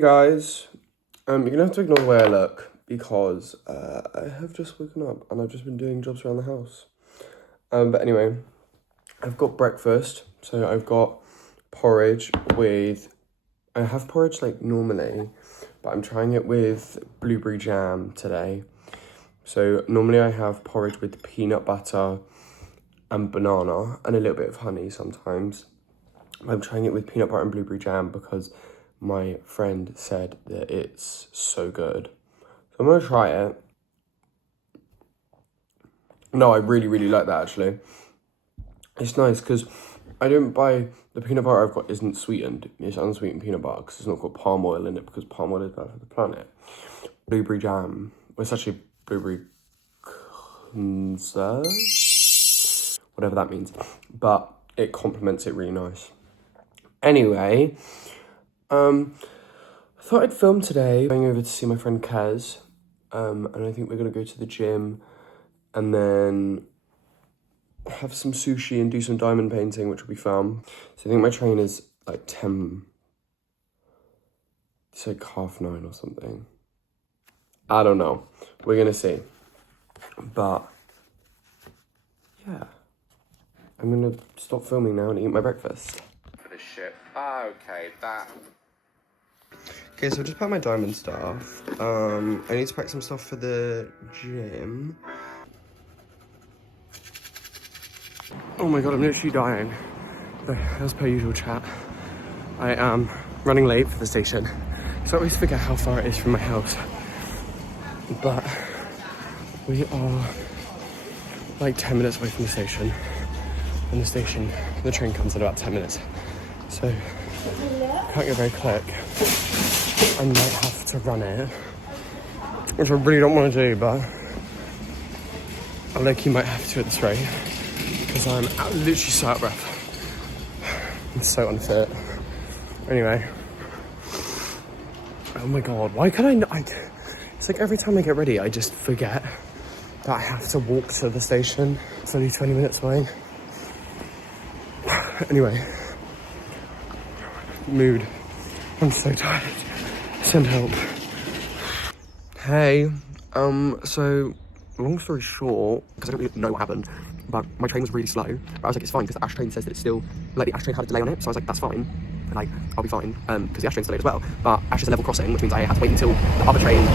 guys, you're gonna have to ignore the way I look because I have just woken up and I've just been doing jobs around the house. But anyway, I've got breakfast. So I've got porridge with, I have porridge like normally, but I'm trying it with blueberry jam today. So normally I have porridge with peanut butter and banana and a little bit of honey sometimes. I'm trying it with peanut butter and blueberry jam because my friend said that it's so good. So I'm gonna try it. No, I really like that actually. It's nice because I don't buy, the peanut butter I've got isn't sweetened. It's unsweetened peanut butter because it's not got palm oil in it because palm oil is bad for the planet. Blueberry jam, well, it's actually blueberry conserves, whatever that means. But it complements it really nice. Anyway, I thought I'd film today, going over to see my friend Kez, and I think we're gonna go to the gym and then have some sushi and do some diamond painting, which will be fun. So I think my train is like 10, it's like 9:30 or something. I don't know, we're gonna see. But yeah, I'm gonna stop filming now and eat my breakfast. For this shit. Okay, that. Okay, so I just packed my diamond stuff. I need to pack some stuff for the gym. Oh my god, I'm literally dying. But as per usual chat, I am running late for the station. So I always forget how far it is from my house. But we are like 10 minutes away from the station. And the train comes in about 10 minutes. So can't go very quick. I might have to run it, which I really don't want to do, but I low-key might have to at this rate because I'm literally so out of breath. I'm so unfit. Anyway, oh my god, why can I not? It's like every time I get ready, I just forget that I have to walk to the station. It's only 20 minutes away. Anyway, mood. I'm so tired. Send help. Hey, so long story short, because I don't really know what happened, but my train was really slow. But I was like, it's fine because the Ash train says that it's still, like the Ash train had a delay on it. So I was like, that's fine. Like, I'll be fine, because the Ash train's delayed as well. But Ash is a level crossing, which means I had to wait until the other train,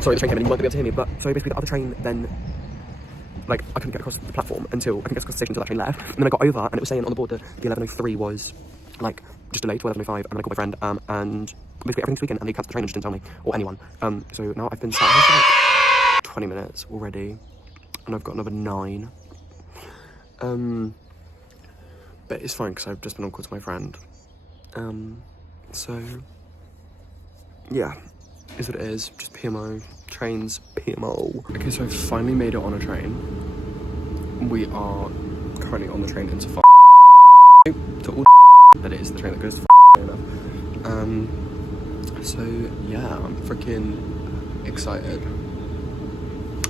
sorry, the train came in and you weren't gonna be able to hear me. But so basically the other train then, like, I couldn't get across the platform until, I couldn't get across the station until that train left. And then I got over and it was saying on the board that the 11:03 was, like, just delayed to 11:05, and then I called my friend, and basically everything's tweaking, and they cancelled the train and just didn't tell me, or anyone. So now I've been sat here for like 20 minutes already, and I've got another 9. But it's fine, because I've just been on call to my friend. So, yeah, is what it is, just PMO, trains, PMO. Okay, so I've finally made it on a train. We are currently on the train into to all that it is the train that goes to enough. So yeah, I'm freaking excited.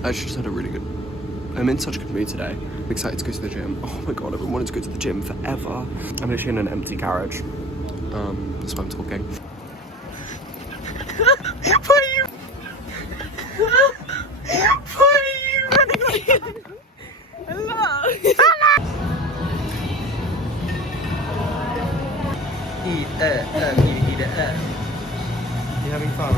I actually just had a really good, I'm in such a good mood today. I'm excited to go to the gym. Oh my god, I've been wanting to go to the gym forever. I'm literally in an empty garage. That's why I'm talking. Why are you running away? Hello. You having fun?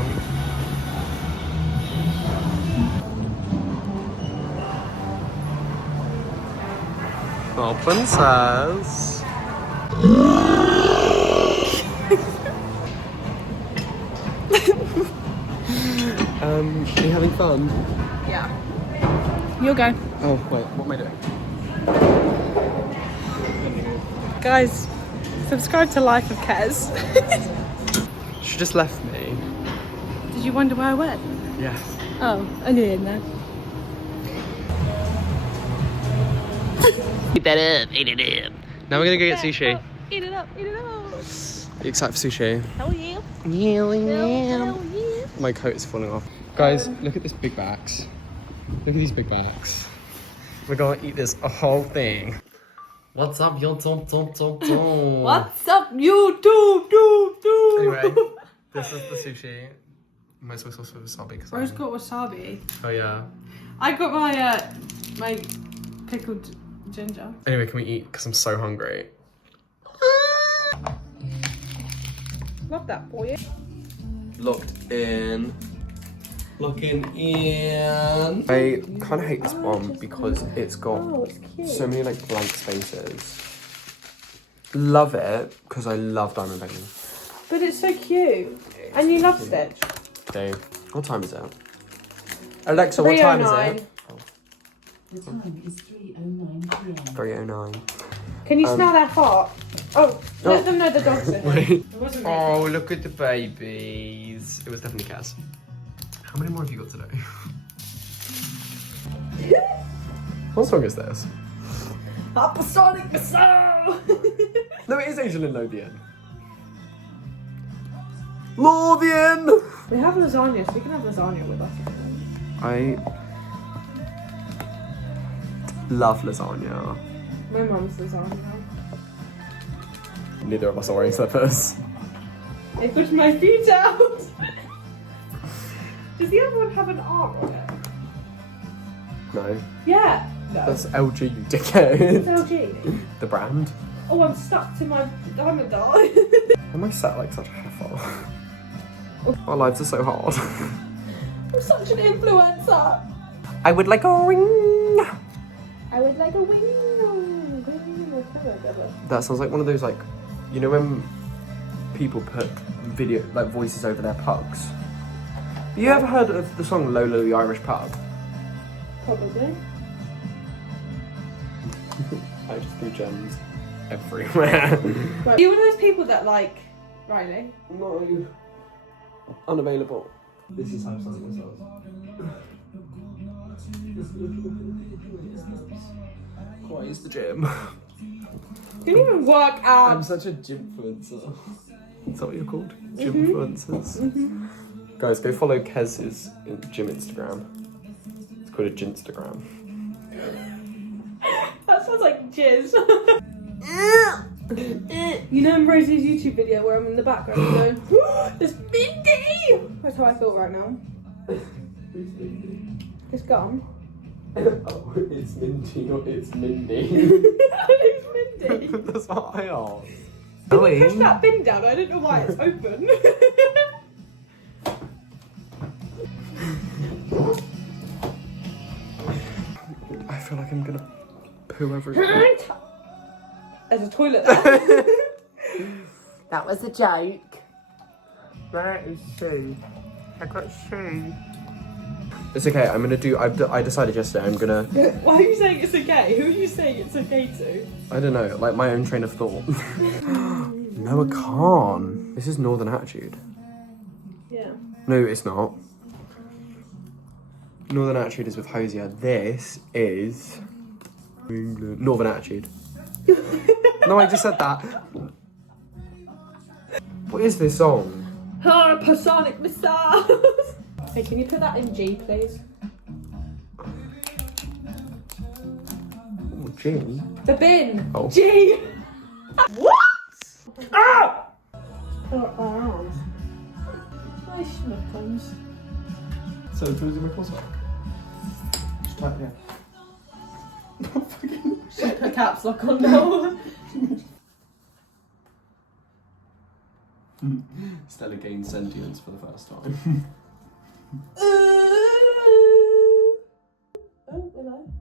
Oh, princess. Are you having fun? Yeah. You'll go. Oh, wait, what am I doing? Guys, subscribe to Life of Kez. She just left me. Did you wonder where I went? Yeah. Oh, I knew it then. Eat that up, eat it up. Now we're gonna go get sushi. Eat it up, eat it up. Are you excited for sushi? Hell yeah. Yeah. Hell yeah. My coat is falling off. Guys, look at this big bags. Look at these big bags. We're gonna eat this whole thing. What's up, YouTube? What's up, YouTube? Anyway, This is the sushi. My soy sauce for wasabi. Because Rose got wasabi. Oh yeah. I got my pickled ginger. Anyway, can we eat? Because I'm so hungry. Love that for you. Locked in. Looking in. I kind of hate this one because it's got it's cute. so many like blank spaces. Love it because I love diamond painting. But it's so cute. And you love Stitch. Okay, what time is it? Alexa, what time is it? The time is 3:09 p.m. 3:09. Can you smell their fart? Oh, let them know the dog's in. Wait. It wasn't me. Oh, look at the babies. It was definitely Kaz. How many more have you got today? What song is this? Hypersonic missile! No, it is Angel and Lothian. Lothian! We have lasagna, so we can have lasagna with us. I love lasagna. My mum's lasagna. Neither of us are wearing slippers. I pushed my feet out! Does the other one have an R on it? No. Yeah. No. That's LG, you dickhead. It's LG. The brand. Oh, I'm stuck to my diamond doll. Why am I sat like such a heifer? Our lives are so hard. I'm such an influencer. I would like a ring. I would like a wing. That sounds like one of those like, you know when people put video like voices over their pugs. Have you ever heard of the song Lola the Irish Pug? Probably. I just threw gems everywhere. Right. You're one of those people that like Riley. No. Unavailable. This is how something myself. Quite use the gym. You didn't even work out. I'm such a gym influencer. Is that what you're called? Gym influencers. Guys, go follow Kez's gym Instagram. It's called a Ginstagram. That sounds like jizz. You know in Rosie's YouTube video where I'm in the background going, it's Mindy! That's how I feel right now. It's gone. Oh, it's Mindy, not it's Mindy. It's Mindy. That's what I asked. Push that bin down, I don't know why it's open. I feel like I'm gonna poo everywhere. There's a toilet there. That was a joke. Where is she? I got she. It's okay, I'm gonna do, I decided yesterday I'm gonna... Why are you saying it's okay? Who are you saying it's okay to? I don't know, like my own train of thought. No, I can't. This is Northern Attitude. Yeah. No, it's not. Northern Attitude is with Hosier. This is... England. Northern Attitude. No, I just said that. What is this song? Hypersonic missiles! Hey, can you put that in G, please? Oh, G. The bin! Oh. G! What? Ah! Oh, arms. Nice schmuckums. So, do you my sock? Just type it in. Put caps lock on now. Stella gained sentience for the first time. Oh, hello.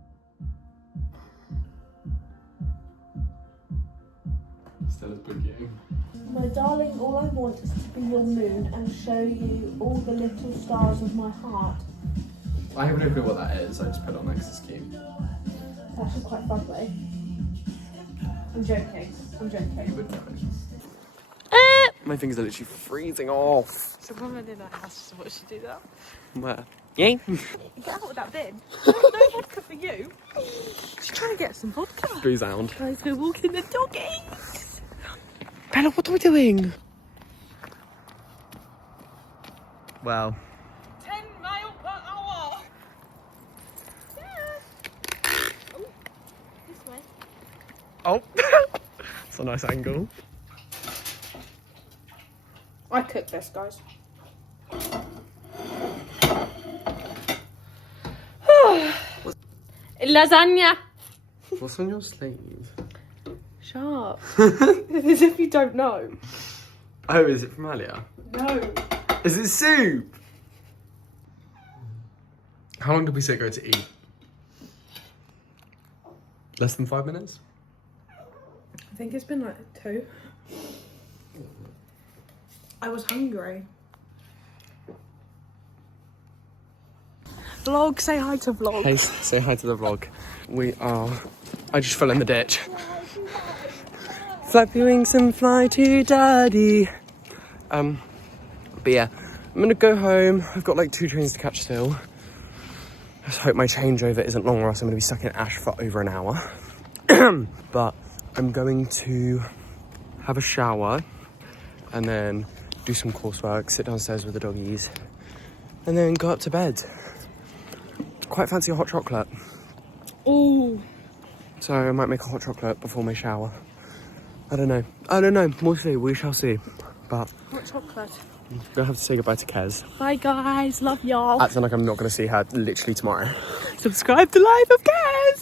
Stella's boogieing. My darling, all I want is to be your moon and show you all the little stars of my heart. I have no clue what that is, I just put it on next to scheme. It's actually quite fugly. I'm joking. I'm joking. But no. My fingers are literally freezing off. So when I'm in that house, what should do that? Where? Yay? Get out with that bin. No vodka for you. She's trying to get some vodka. Booze sound. Guys, we're walking the doggies. Bella, what are we doing? Wow. 10 miles per hour. Yeah. Oh, this way. Oh, it's a nice angle. I cook this, guys. Lasagna. What's on your sleeve? Shut up. As if you don't know. Oh, is it from earlier? No. Is it soup? How long did we say go to eat? Less than 5 minutes? I think it's been like 2. I was hungry. Vlog, say hi to vlog. Hey, say hi to the vlog. I just fell in the ditch. Flap your wings and fly to daddy. But yeah, I'm gonna go home. I've got like 2 trains to catch still. Let's hope my changeover isn't long or else I'm gonna be stuck in Ash for over an hour. But I'm going to have a shower and then do some coursework, sit downstairs with the doggies, and then go up to bed. Quite fancy a hot chocolate. Ooh. So I might make a hot chocolate before my shower. I don't know. We'll see. We shall see. But Hot chocolate. I'm gonna have to say goodbye to Kez. Bye guys, love y'all. Acting like I'm not gonna see her literally tomorrow. Subscribe to Life of Kez.